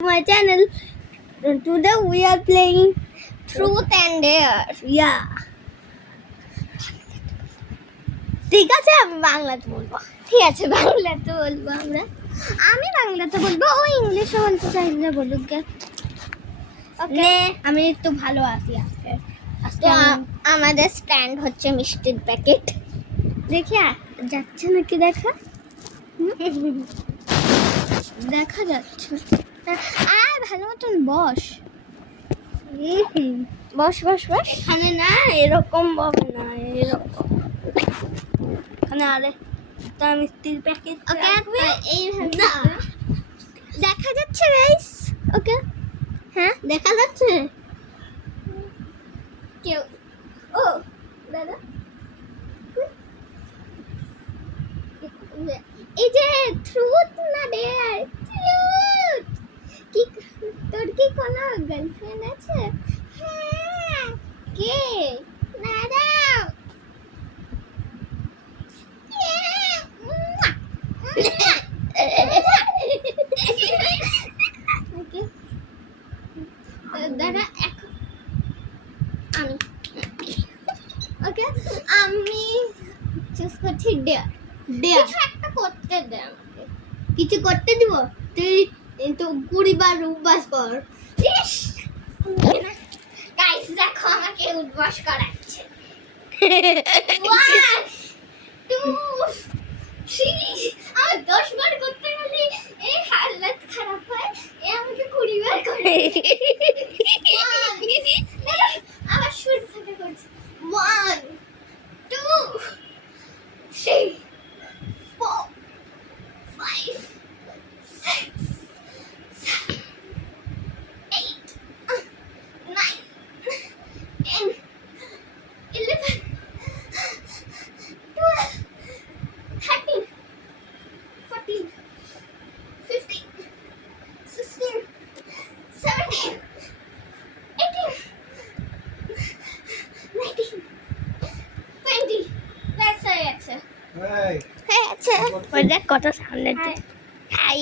My channel. Today we are playing Truth and Dare. Yeah. ঠিক আছে আমি বাংলাতে বলবো। ঠিক আছে বাংলাতে বলবো আমরা। আমি বাংলাতে বলবো, ও ইংলিশে বলতে চাইলে বলুক গে। ওকে আমি একটু ভালো আছি আজকে। তো আমাদের স্ট্যান্ড হচ্ছে মিষ্টির প্যাকেট। দেখি যাচ্ছে নাকি দেখা? দেখা যাচ্ছে। ভালো মতন বস। বস বস বস। এখানে না এরকম ভাবে না, এরকম এখানে আরে একটা মিষ্টির প্যাকেট। ওকে এইভাবে না দেখা যাচ্ছে গাইস। ওকে হ্যাঁ দেখা যাচ্ছে। কেউ ও দাদা এই যে ট্রুথ না ডেয়ার। ট্রুথ কি তোর কি কোনো গার্লফ্রেন্ড আছে? হ্যাঁ কে? দাঁড়াও দাদা এখন আমি ওকে আমি চুজ করছি ডেয়ার। কিছু একটা করতে দে আমাকে। কিছু করতে দিব? তুই তো 20 বার উঠবাস কর। ইস গাইস দেখো আমাকে উঠবাস করাচ্ছে। 1 2 3 আর 10 বার করতে গেলে এই হালত খারাপ হয়। এ আমাকে 20 বার করে। আবার শুরু থেকে করছি। 1 2 3 4 5 6 7 8 9 10 11 12 13 14 15 16 17 18 19 20 ব্যাস হয়ে গেছে। হয়ে গেছে। ওই দেখ কত সামনে। হাই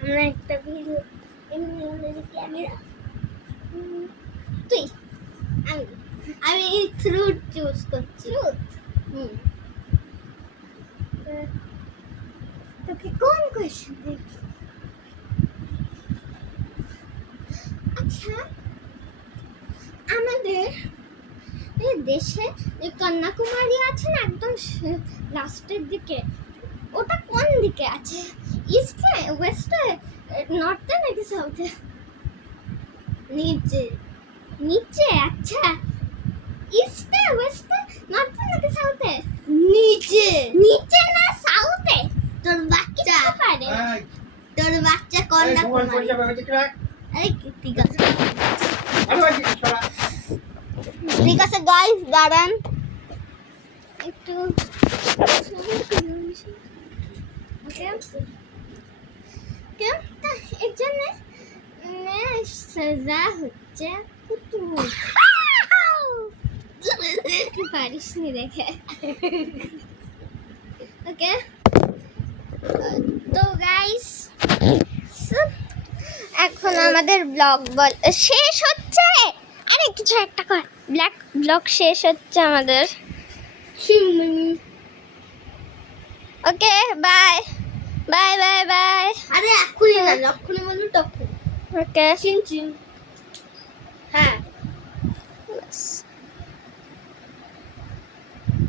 আমরা একটা ভিডিও ক্যামেরা তুই আমি ট্রুথ চুজ করছি। তোকে কোন কোয়েশ্চেন দেখি? আচ্ছা আমাদের এই দেশে যে কন্যাকুমারী আছে না একদম লাস্টের দিকে, ওটা কোন দিকে আছে? ইস্টে, ওয়েস্টে, নর্থে নাকি সাউথে? নিচে। নিচে আচ্ছা ইস্টে, ওয়েস্টে, নর্থে নাকি সাউথে? নিচে। নিচে না সাউথে? তোর বাচ্চা পারে তোর বাচ্চা কন্যাকুমারী। আরে ঠিক আছে ঠিক আছে গাইস দাঁড়ান একটু। এর জন্য সাজা হচ্ছে পারিস নি দেখে। ওকে তো গাইস এখন আমাদের ব্লগ শেষ হচ্ছে। আরে কিছু একটা কর। ব্লগ শেষ হচ্ছে আমাদের। Okay bye bye bye bye. আরে এক্ষুনি না, যখনই বলবি তখন। ওকে চিন চিন।